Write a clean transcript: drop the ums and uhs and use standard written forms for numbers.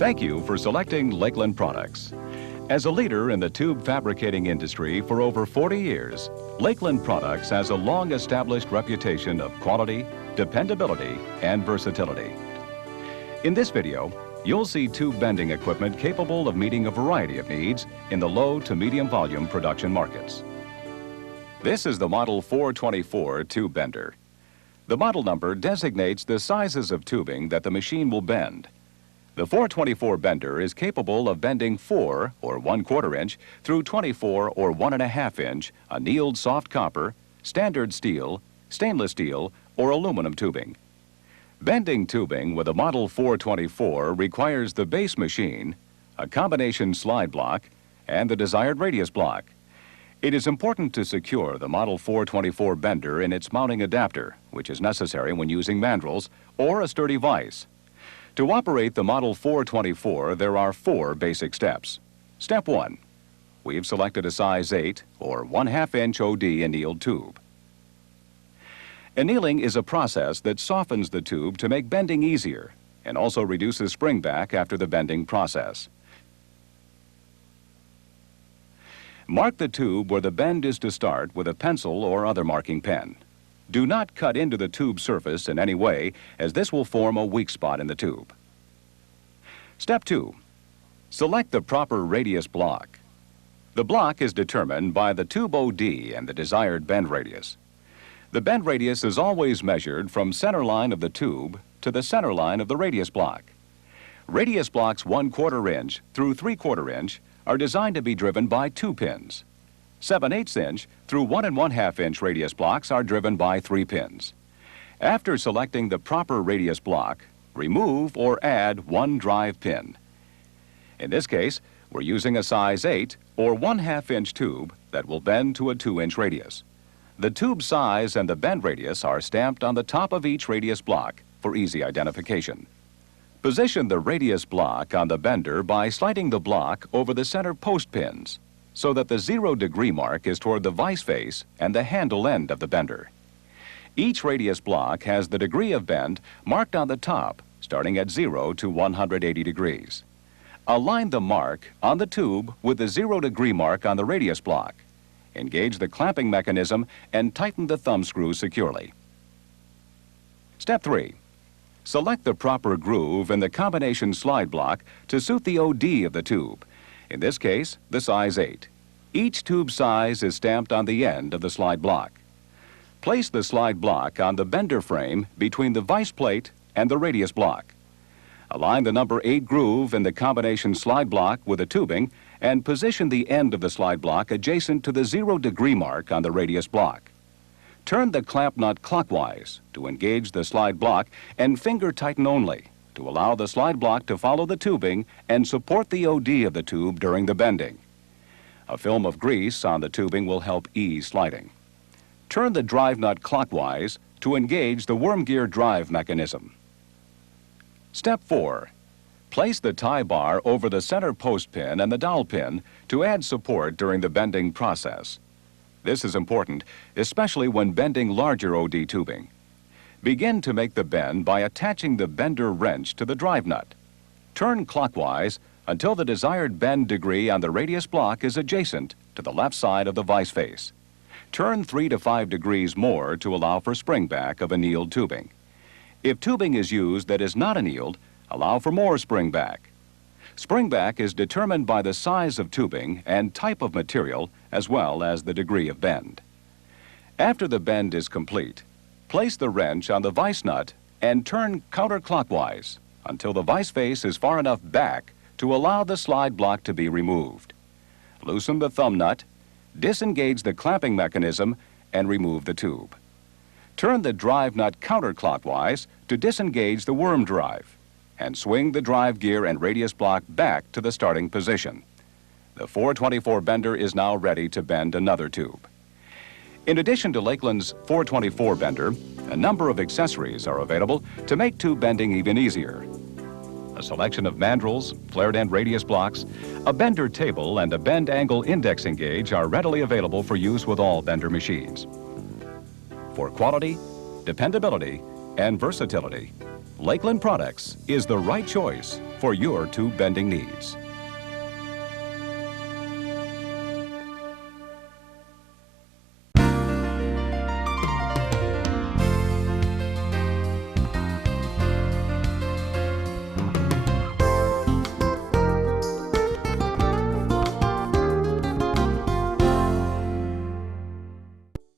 Thank you for selecting Lakeland products. As a leader in the tube fabricating industry for over 40 years, Lakeland Products has a long-established reputation of quality, dependability, and versatility. In this video, you'll see tube bending equipment capable of meeting a variety of needs in the low to medium volume production markets. This is the Model 424 tube bender. The model number designates the sizes of tubing that the machine will bend. The 424 bender is capable of bending 4 or 1/4 inch through 24 or 1.5 inch annealed soft copper, standard steel, stainless steel, or aluminum tubing. Bending tubing with a Model 424 requires the base machine, a combination slide block, and the desired radius block. It is important to secure the Model 424 bender in its mounting adapter, which is necessary when using mandrels, or a sturdy vise. To operate the Model 424, there are 4 basic steps. Step 1. We've selected a size 8 or 1/2 inch OD annealed tube. Annealing is a process that softens the tube to make bending easier and also reduces spring back after the bending process. Mark the tube where the bend is to start with a pencil or other marking pen. Do not cut into the tube surface in any way, as this will form a weak spot in the tube. Step 2. Select the proper radius block. The block is determined by the tube OD and the desired bend radius. The bend radius is always measured from center line of the tube to the center line of the radius block. Radius blocks 1/4 inch through 3/4 inch are designed to be driven by 2 pins. 7/8 inch through 1 1/2 inch radius blocks are driven by 3 pins. After selecting the proper radius block, remove or add 1 drive pin. In this case, we're using a size 8 or 1/2 inch tube that will bend to a 2-inch radius. The tube size and the bend radius are stamped on the top of each radius block for easy identification. Position the radius block on the bender by sliding the block over the center post pins, so that the 0-degree mark is toward the vise face and the handle end of the bender. Each radius block has the degree of bend marked on the top, starting at 0 to 180 degrees. Align the mark on the tube with the 0-degree mark on the radius block. Engage the clamping mechanism and tighten the thumb screw securely. Step 3. Select the proper groove in the combination slide block to suit the OD of the tube. In this case, the size 8. Each tube size is stamped on the end of the slide block. Place the slide block on the bender frame between the vise plate and the radius block. Align the number 8 groove in the combination slide block with the tubing and position the end of the slide block adjacent to the 0-degree mark on the radius block. Turn the clamp nut clockwise to engage the slide block and finger tighten only to allow the slide block to follow the tubing and support the OD of the tube during the bending. A film of grease on the tubing will help ease sliding. Turn the drive nut clockwise to engage the worm gear drive mechanism. Step 4. Place the tie bar over the center post pin and the dowel pin to add support during the bending process. This is important, especially when bending larger OD tubing. Begin to make the bend by attaching the bender wrench to the drive nut. Turn clockwise until the desired bend degree on the radius block is adjacent to the left side of the vise face. Turn 3 to 5 degrees more to allow for spring back of annealed tubing. If tubing is used that is not annealed, allow for more spring back. Spring back is determined by the size of tubing and type of material as well as the degree of bend. After the bend is complete, place the wrench on the vise nut and turn counterclockwise until the vise face is far enough back to allow the slide block to be removed. Loosen the thumb nut, disengage the clamping mechanism, and remove the tube. Turn the drive nut counterclockwise to disengage the worm drive and swing the drive gear and radius block back to the starting position. The 424 bender is now ready to bend another tube. In addition to Lakeland's 424 bender, a number of accessories are available to make tube bending even easier. A selection of mandrels, flared end radius blocks, a bender table, and a bend angle indexing gauge are readily available for use with all bender machines. For quality, dependability, and versatility, Lakeland Products is the right choice for your tube bending needs.